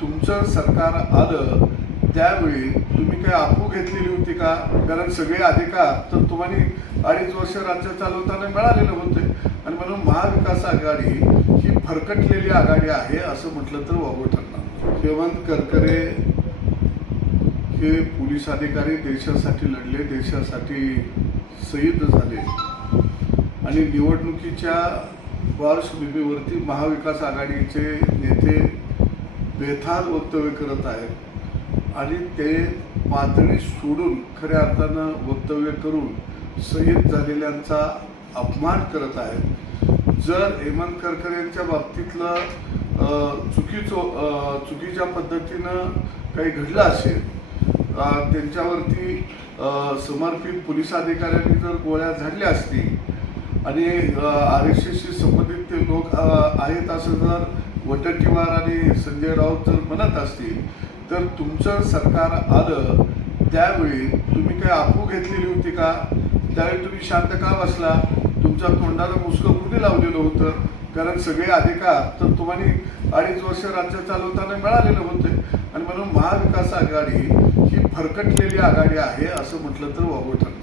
तुमचं सरकार आलं त्यावेळी तुम्ही काही आपू घेतलेली होती का? कारण सगळे अधिकार तर तुम्हाला अडीच वर्ष राज्य चालवताना मिळालेले होते. आणि म्हणून महाविकास आघाडी ही फरकटलेली आघाडी आहे असं म्हटलं तर वावं ठरणार हेमंत करकरे हे पोलीस अधिकारी देशासाठी लढले देशासाठी शहीद झाले. आणि निवडणुकीच्या पार्श्वभूमीवरती महाविकास आघाडीचे नेते बेथाल वक्तव्य करत आहेत. आणि ते पातळी सोडून खऱ्या अर्थानं वक्तव्य करून शहीद झालेल्यांचा अपमान करत आहेत. जर हेमंत करकर यांच्या बाबतीतलं चुकीचं चुकीच्या पद्धतीनं काही घडलं असेल त्यांच्यावरती समर्पित पोलीस अधिकाऱ्यांनी जर गोळ्या झाडल्या असतील आणि आर एस एसशी संबंधित ते लोक आहेत असं जर वटट्टीवार आणि संजय राऊत जर म्हणत असतील तर तुमचं सरकार आलं त्यावेळी तुम्ही काय आपू घेतलेली होती का? त्यावेळी तुम्ही शांत का बसला? तुमच्या तोंडाला मुसकं कुठे लावलेलं होतं? कारण सगळे अधिकार तर तुम्हाला अडीच वर्ष राज्य चालवताना मिळालेले होते. आणि म्हणून महाविकास आघाडी ही फरकटलेली आघाडी आहे असं म्हटलं तर वावं ठरलं